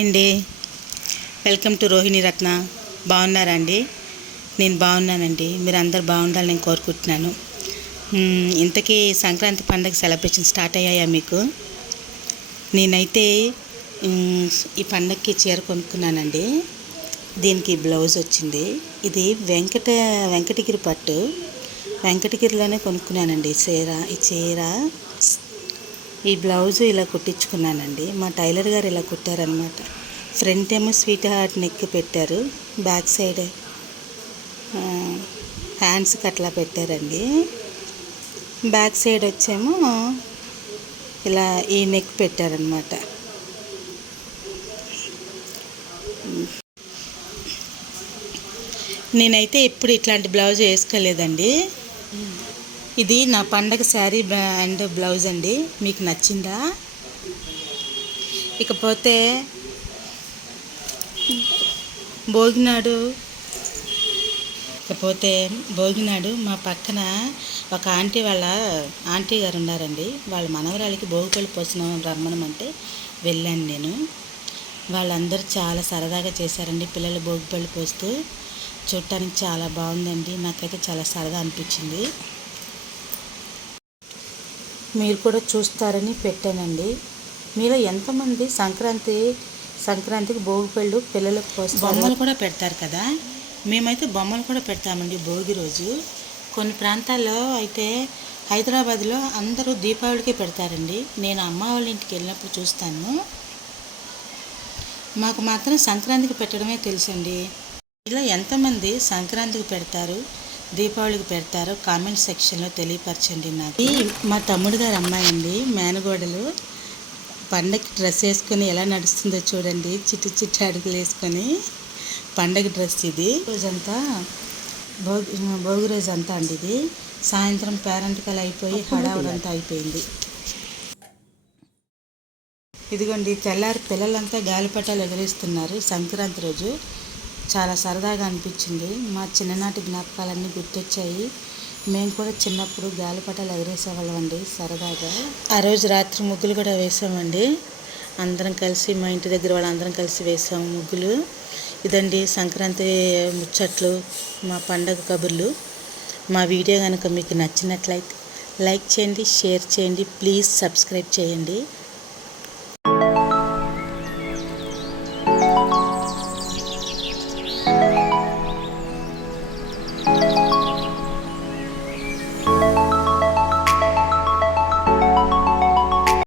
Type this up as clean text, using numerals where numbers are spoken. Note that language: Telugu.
అండి, వెల్కమ్ టు రోహిణి రత్న. బాగున్నారా అండి? నేను బాగున్నానండి. మీరు అందరు బాగుండాలని నేను కోరుకుంటున్నాను. ఇంతకీ సంక్రాంతి పండుగ సెలబ్రేషన్ స్టార్ట్ అయ్యాయా మీకు? నేనైతే ఈ పండగకి చీర కొనుక్కున్నానండి. దీనికి బ్లౌజ్ వచ్చింది. ఇది వెంకటగిరి పట్టు, వెంకటగిరిలోనే కొనుక్కున్నానండి ఈ చీర. ఈ బ్లౌజు ఇలా కుట్టించుకున్నానండి. మా టైలర్ గారు ఇలా కుట్టారనమాట. ఫ్రంట్ ఏమో స్వీట్ హార్ట్ నెక్ పెట్టారు, బ్యాక్ సైడ్ హ్యాండ్స్కి అట్లా పెట్టారండి. బ్యాక్ సైడ్ వచ్చేమో ఇలా ఈ నెక్ పెట్టారనమాట. నేనైతే ఇప్పుడు ఇట్లాంటి బ్లౌజ్ వేసుకోలేదండి. ఇది నా పండగ శారీ అండ్ బ్లౌజ్ అండి. మీకు నచ్చిందా? ఇకపోతే భోగినాడు మా పక్కన ఒక వాళ్ళ ఆంటీ గారు ఉన్నారండి. వాళ్ళ మనవరాలికి భోగిపళ్ళు పోసిన రమ్మనమంటే వెళ్ళాను నేను. వాళ్ళందరూ చాలా సరదాగా చేశారండి. పిల్లలు భోగిపళ్ళు పోస్తూ చూడటానికి చాలా బాగుందండి. నాకైతే చాలా సరదా అనిపించింది. మీరు కూడా చూస్తారని పెట్టానండి. మీలో ఎంతమంది సంక్రాంతికి భోగిపళ్ళు పిల్లలకు పోస్తారు? బొమ్మలు కూడా పెడతారు కదా. మేమైతే బొమ్మలు కూడా పెడతామండి భోగి రోజు. కొన్ని ప్రాంతాల్లో అయితే హైదరాబాద్లో అందరూ దీపావళికే పెడతారండి. నేను అమ్మ వాళ్ళ ఇంటికి వెళ్ళినప్పుడు చూస్తాను. మాకు మాత్రం సంక్రాంతికి పెట్టడమే తెలుసండి. ఇలా ఎంతమంది సంక్రాంతికి పెడతారు, దీపావళికి పెడతారో కామెంట్ సెక్షన్లో తెలియపరచండి నాకు. మా తమ్ముడు గారు అమ్మాయి అండి, మేనగోడలు. పండగకి డ్రెస్ వేసుకొని ఎలా నడుస్తుందో చూడండి. చిట్టు అడుగులు వేసుకొని పండగ డ్రెస్ ఇది. రోజంతా భోగి రోజు అంతా అండి ఇది. సాయంత్రం పేరెంట్కల్ అయిపోయి హడావుడంతా అయిపోయింది. ఇదిగోండి, తెల్లారి పిల్లలంతా గాలిపటాలు ఎగరేస్తున్నారు. సంక్రాంతి రోజు చాలా సరదాగా అనిపించింది. మా చిన్ననాటి జ్ఞాపకాలన్నీ గుర్తొచ్చాయి. మేము కూడా చిన్నప్పుడు గాలిపటాలు ఎగరేసేవాళ్ళం అండి సరదాగా. ఆ రోజు రాత్రి ముగ్గులు కూడా వేసామండి. అందరం కలిసి, మా ఇంటి దగ్గర వాళ్ళందరం కలిసి వేసాము ముగ్గులు. ఇదండి సంక్రాంతి ముచ్చట్లు, మా పండగ కబుర్లు. మా వీడియో కనుక మీకు నచ్చినట్లయితే లైక్ చేయండి, షేర్ చేయండి, ప్లీజ్ సబ్స్క్రైబ్ చేయండి.